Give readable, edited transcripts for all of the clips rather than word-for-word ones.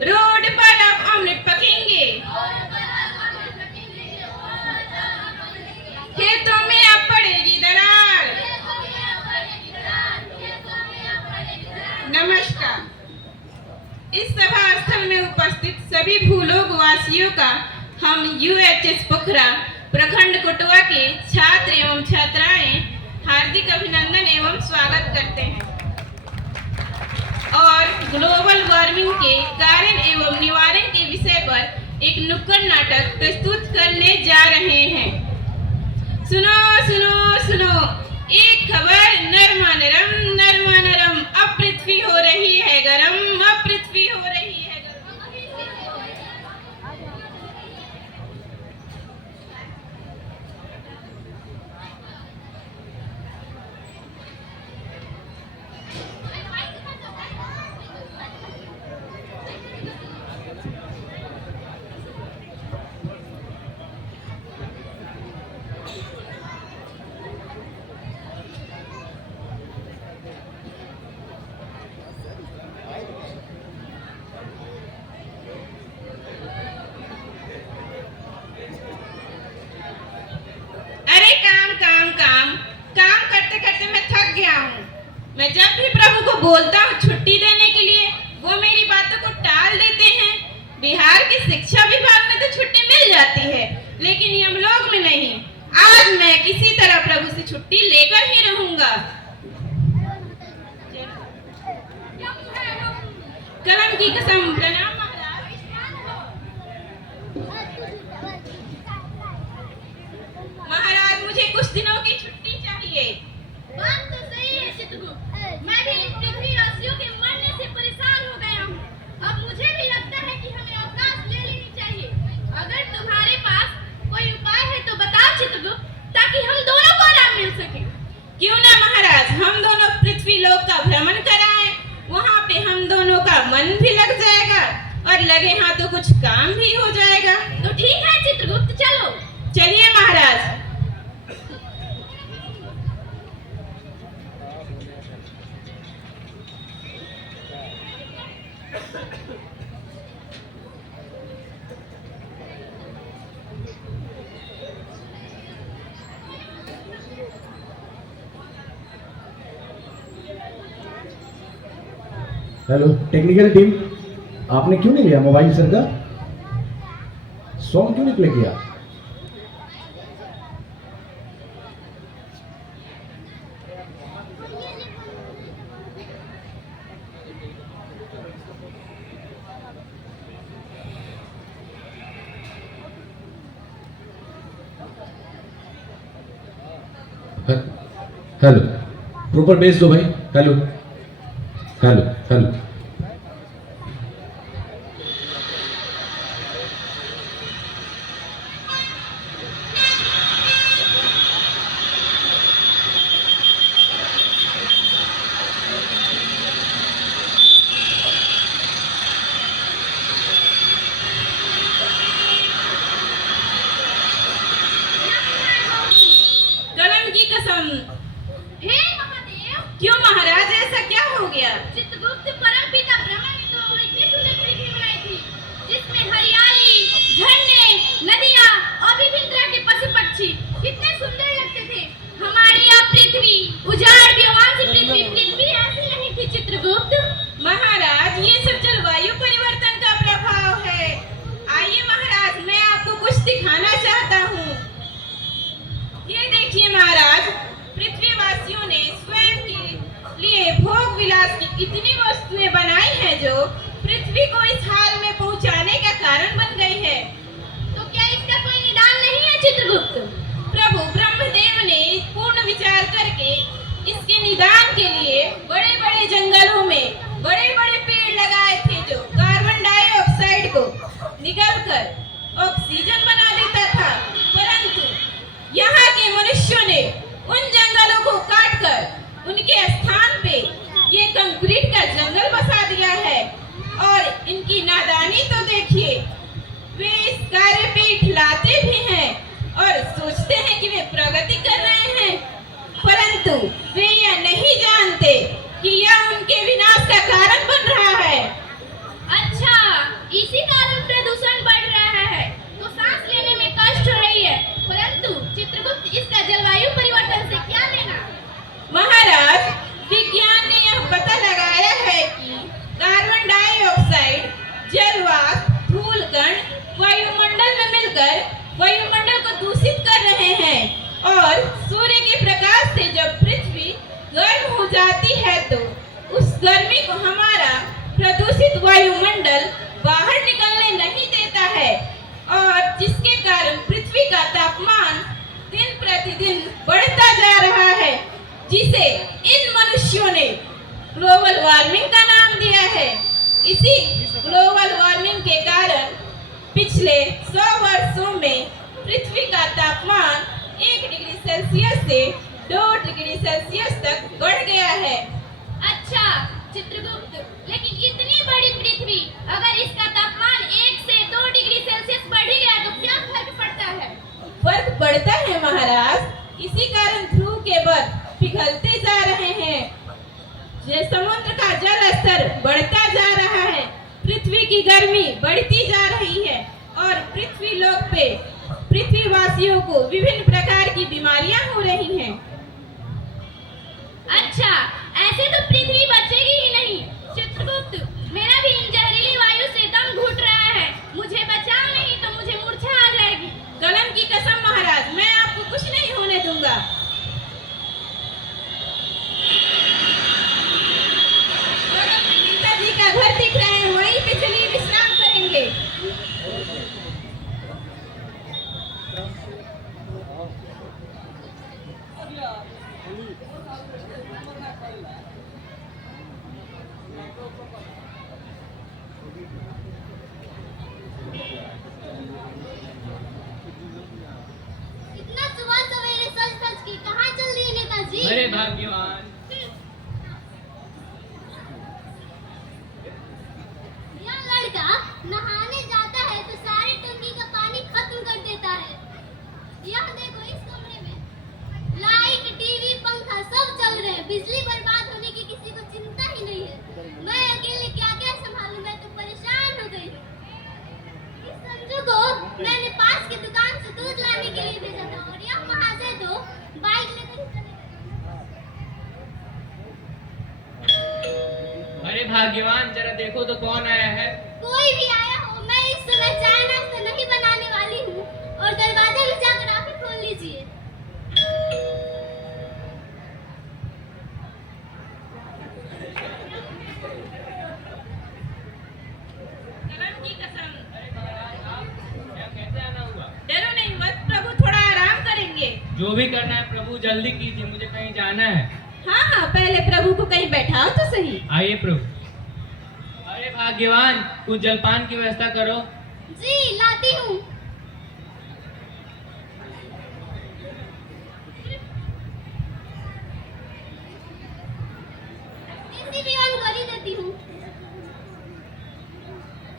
Road पर अब omelette पकेंगे, खेतों में अब पड़ेगी दरार। नमस्कार। इस सभा स्थल में उपस्थित सभी भूलोक वासियों का हम यूएचएस पोखरा प्रखंड कोटवा के छात्र एवं छात्राएं हार्दिक अभिनंदन एवं स्वागत करते हैं और ग्लोबल वार्मिंग के कारण एवं निवारण के विषय पर एक नुक्कड़ नाटक प्रस्तुत करने जा रहे हैं। सुनो सुनो सुनो, एक खबर नरमा नरम, अब पृथ्वी हो रही है गरम, अब पृथ्वी हो रही है गरम। काम करते करते मैं थक गया हूँ। मैं जब भी प्रभु को बोलता हूँ छुट्टी देने के लिए, वो मेरी बातों को टाल देते हैं। बिहार के शिक्षा विभाग में तो छुट्टी मिल जाती है, लेकिन यमलोक में नहीं। आज मैं किसी तरह प्रभु से छुट्टी लेकर ही रहूंगा। कलम की कसम। प्रणाम महाराज। महाराज, मुझे कुछ दिनों की छुट्टी चाहिए। बात तो सही है चित्रगुप्त। मैं भी इन पृथ्वीवासियों के मरने से परेशान हो गया हूँ। अब मुझे भी लगता है कि हमें अवकाश ले लेनी चाहिए। अगर तुम्हारे पास कोई उपाय है तो बताओ चित्रगुप्त, ताकि हम दोनों को आराम मिल सके। क्यों ना महाराज, हम दोनों पृथ्वी लोक का भ्रमण कराएं। वहाँ पे हम दोनों का मन भी लग जाएगा और लगे हाथों कुछ काम भी हो जाएगा। तो ठीक है चित्रगुप्त, चलो। चलिए महाराज। हेलो टेक्निकल टीम, आपने क्यों नहीं लिया मोबाइल सर का? सॉन्ग क्यों नहीं प्ले किया? हेलो, प्रॉपर बेस दो भाई। Hello hello hello. कलम की कसम। हे महादेव! क्यों महाराज, ऐसा क्या हो गया? चित्रगुप्त, परमपिता ब्रह्मा ने तो इतनी सुंदर पृथ्वी बनाई थी, जिसमें हरियाली, झरने, नदियाँ और विभिन्न तरह के पशु पक्षी कितने सुंदर लगते थे। हमारी यह पृथ्वी उजाड़ विमान से पृथ्वी ऐसी नहीं थी चित्रगुप्त। महाराज, ये सब जलवायु परिवर्तन का प्रभाव है। आइए महाराज, मैं आपको कुछ दिखाना चाहता हूँ। ये देखिए महाराज, पृथ्वीवासियों ने स्वयं के लिए भोग विलास की इतनी वस्तुएं बनाई हैं जो पृथ्वी को इस हाल में पहुंचाने का कारण बन गई है। तो क्या इसका कोई निदान नहीं है चित्रगुप्त? प्रभु ब्रह्मदेव ने पूर्ण विचार करके इसके निदान के लिए बड़े बड़े जंगलों में बड़े बड़े पेड़ लगाए थे, जो कार्बन डाइऑक्साइड को निगलकर ऑक्सीजन बना देता था। परंतु यहाँ के मनुष्यों ने उन जंगलों को काटकर उनके स्थान पे ये कंक्रीट का जंगल बसा दिया है। और इनकी नादानी तो देखिए, वे इस कार्य पे इठलाते भी हैं और सोचते हैं कि वे प्रगति कर रहे हैं, परंतु वे यह नहीं जानते कि यह महाराज, विज्ञान ने यह पता लगाया है कि कार्बन डाइऑक्साइड, जलवाष्प, धूलकण वायुमंडल में मिलकर वायुमंडल को दूषित कर रहे हैं और सूर्य के प्रकाश से जब पृथ्वी गर्म हो जाती है तो उस गर्मी को हमारा प्रदूषित वायुमंडल बाहर निकलने नहीं देता है और जिसके कारण पृथ्वी का तापमान दिन प्रतिदिन बढ़ता जा रहा है, जिसे इन मनुष्यों ने ग्लोबल वार्मिंग का नाम दिया है। इसी ग्लोबल वार्मिंग के कारण पिछले 100 वर्षों में पृथ्वी का तापमान 1 डिग्री सेल्सियस से 2 डिग्री सेल्सियस तक बढ़ गया है। अच्छा चित्रगुप्त, लेकिन इतनी बड़ी पृथ्वी, अगर इसका तापमान 1 से 2 डिग्री सेल्सियस बढ़ ही गया तो क्या फर्क पड़ता है? फर्क पड़ता है महाराज। इसी कारण ध्रुव के बर्फ पिघलते जा रहे हैं, समुद्र का जल स्तर बढ़ता जा रहा है, पृथ्वी की गर्मी बढ़ती जा रही है और पृथ्वीवासियों को विभिन्न प्रकार की बीमारियां हो रही हैं। अच्छा, ऐसे तो पृथ्वी बचेगी ही नहीं। चित्रगुप्त, मेरा भी इन जहरीली वायु से दम घुट रहा है, मुझे बचाओ नहीं तो मुझे मूर्छा आ जाएगी। कलम की कसम महाराज, मैं आपको कुछ नहीं होने दूंगा। पिताजी का घर दिख रहा है, वहीं पे चलिए विश्राम करेंगे। इतना सुबह सवेरे सच की कहाँ चल रही है नेताजी? अरे भाग्यवान, यह लड़का नहाने जाता है तो सारी टंकी का पानी खत्म कर देता है। यह देखो, इस कमरे में लाइट, टीवी, पंखा सब चल रहे हैं, बिजली बर्बाद होने की किसी को चिंता ही नहीं है। मैं अकेले क्या क्या संभालूं, मैं तो परेशान हो गई हूँ। इस संजू को मैंने पास की दुकान से दूध लाने के लिए भेजा था और यह महाशय तो बाइक लेकर चले गए। अरे भाग्यवान, जरा देखो तो कौन आया है। कोई भी आया हो, मैं इस समय चाय नाश्ता नहीं बनाने वाली हूँ और दरवाजा भी जाकर आप ही खोल लीजिए। कलम की कसम, कैसे आना हुआ? डरो नहीं मत प्रभु, थोड़ा आराम करेंगे। जो भी करना है प्रभु जल्दी कीजिए, मुझे कहीं जाना है। हाँ हाँ, पहले प्रभु को कहीं बैठाओ तो सही। आइए प्रभु। अरे भाग्यवान, कुछ जलपान की व्यवस्था करो। जी लाती हूँ। इसी भी ऑन कर ही देती हूँ।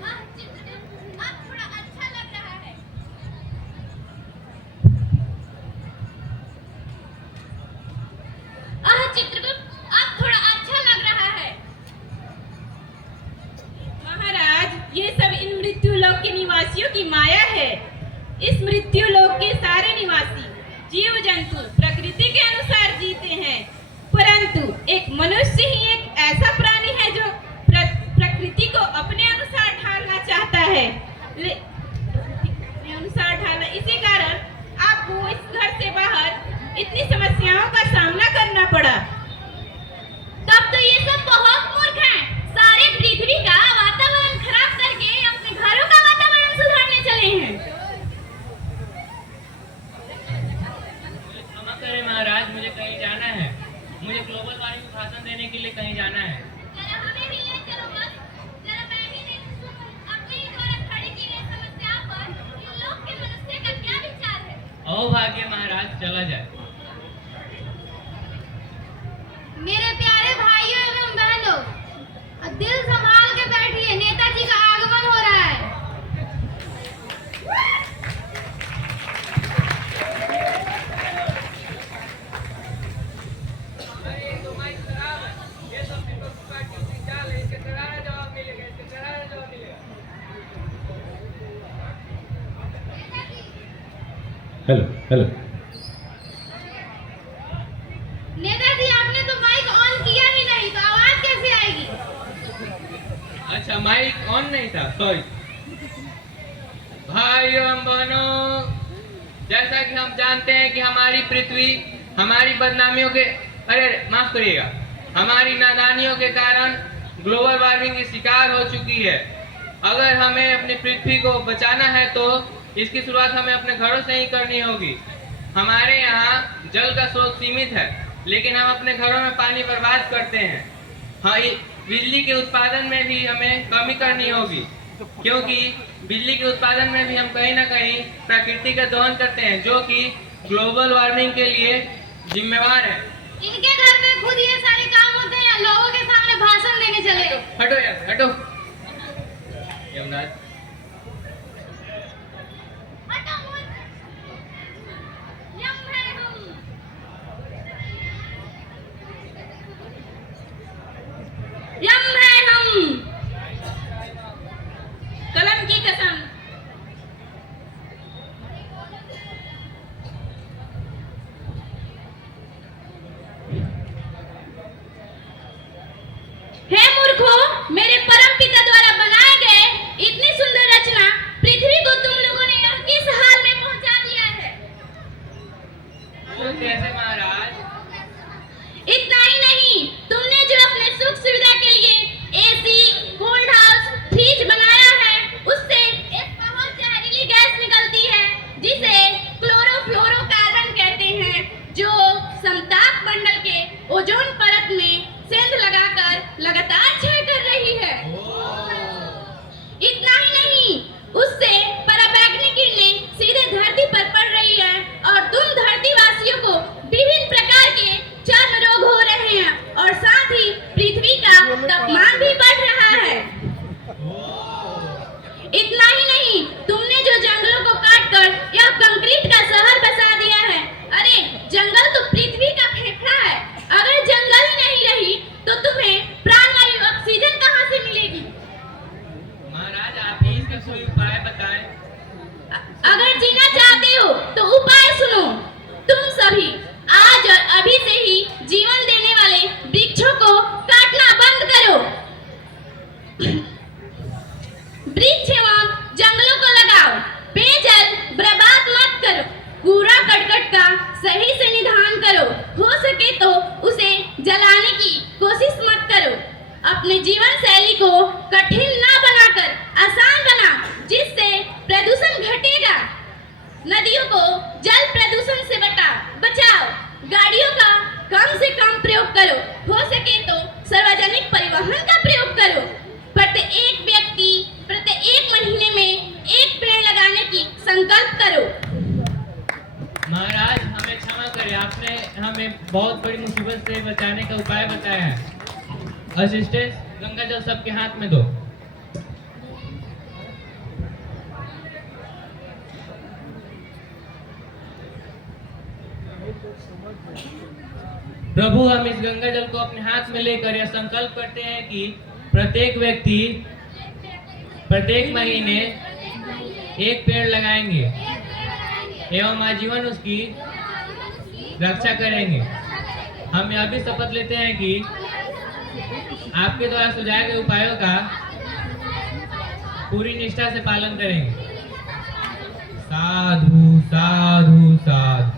वाह चित्रगुप्त, अब थोड़ा अच्छा लग रहा है। चित्रगुप्त, अब थोड़ा अच्छा लग रहा है। महाराज, ये सब इन मृत्यु लोक के निवासियों की माया है। इस मृत्यु लोक के सारे निवासी जीव जंतु प्रकृति के अनुसार जीते हैं, परंतु एक मनुष्य ही एक ऐसा प्राणी है जो प्रकृति को अपने अनुसार ढालना चाहता है। अपने अनुसार ढालना, इसी कारण आपको इस घर से बाहर इतनी समस्याओं का सामना करना पड़ा। तब तो ये सब बहुत मूर्ख हैं। सारे पृथ्वी का वातावरण खराब करके अपने घरों का वातावरण सुधारने चले हैं। क्षमा करें महाराज, मुझे कहीं जाना है। मुझे ग्लोबल वार्मिंग को भाषण देने के लिए कहीं जाना है। जरा हमें भी ले चलो बस। जरा मैं भी नहीं अपनी द्वारा खड़ी की गई समस्या पर इन लोग के मनुष्य का क्या विचार है? ओ भाग्य महाराज, चला जाए। मेरे प्यारे भाइयों एवं बहनों, दिल संभाल के बैठिए, नेताजी का आगमन हो रहा है। Hello hello. नेताजी आप अच्छा, माइक ऑन नहीं था, सॉरी। भाइयों एवं बहनों, जैसा कि हम जानते हैं कि हमारी पृथ्वी हमारी बदनामियों के माफ करिएगा, हमारी नादानियों के कारण ग्लोबल वार्मिंग की शिकार हो चुकी है। अगर हमें अपनी पृथ्वी को बचाना है तो इसकी शुरुआत हमें अपने घरों से ही करनी होगी। हमारे यहाँ जल का स्रोत सीमित है, लेकिन हम अपने घरों में पानी बर्बाद करते हैं। हाँ, बिजली के उत्पादन में भी हमें कमी करनी होगी, क्योंकि बिजली के उत्पादन में भी हम कहीं ना कहीं प्रकृति का दोहन करते हैं, जो कि ग्लोबल वार्मिंग के लिए जिम्मेवार है। इनके घर में खुद ये सारे काम होते हैं, लोगों के सामने भाषण देने चले। हटो यार, हटो। यमराज, यम है हम। कलम की कसम। हे मूर्खों, मेरे परम पिता द्वारा बनाए गए इतनी सुंदर रचना पृथ्वी को तुम लोगों ने यह किस हाल में पहुंचा दिया है? वो कैसे महाराज? इतना ही नहीं, तुमने जो अपने सुख सुविधा के लिए एसी, कोल्ड हाउस, फ्रिज बनाया है, उससे एक बहुत जहरीली गैस निकलती है जिसे क्लोरोफ्लोरोकार्बन कहते हैं, जो समताप मंडल के ओजोन परत में सेंध लगाकर लगातार क्षय कर रही है। इतना ही नहीं, उससे पराबैंगनी किरणें सीधे धरती पर पड़ रही है और तुम धरतीवासियों को विभिन्न प्रकार के चर्म रोग हो रहे हैं और साथ ही पृथ्वी का तापमान भी बढ़ रहा है। इतना ही नहीं, तुमने जो जंगलों को काटकर यह कंक्रीट का शहर बसा दिया है। अरे, जंगल तो पृथ्वी का फेफड़ा है। अगर जंगल ही नहीं रही तो तुम्हें प्राणवायु ऑक्सीजन कहां से मिलेगी? महाराज, आप ही इसका कोई उपाय बताएं। अगर जीना चाहते हो तो उपाय सुनो। तुम सभी आज और अभी से ही जीवन देने वाले वृक्षों को काटना बंद करो। वृक्ष एवं जंगलों को लगाओ। पेयजल बर्बाद मत करो। कूड़ा करकट का सही से निदान करो। हो सके तो उसे जलाने की कोशिश मत करो। अपने जीवन शैली को कठिन ना बनाकर आसान बनाओ, जिससे प्रदूषण घटेगा। नदियों को जल प्रदूषण से बचाओ। गाड़ियों का कम से कम प्रयोग करो। हो सके तो सार्वजनिक परिवहन का प्रयोग करो। प्रत्येक व्यक्ति प्रत्येक महीने में एक पेड़ लगाने की संकल्प करो। महाराज, हमें क्षमा करें, आपने हमें बहुत बड़ी मुसीबत से बचाने का उपाय बताया है। असिस्टेंस, गंगा जल सबके हाथ में दो। प्रभु, हम इस गंगा जल को अपने हाथ में लेकर यह संकल्प करते हैं कि प्रत्येक व्यक्ति प्रत्येक महीने एक पेड़ लगाएंगे एवं आजीवन उसकी रक्षा करेंगे। हम यह भी शपथ लेते हैं कि आपके द्वारा सुझाए गए उपायों का पूरी निष्ठा से पालन करेंगे। साधु साधु साधु।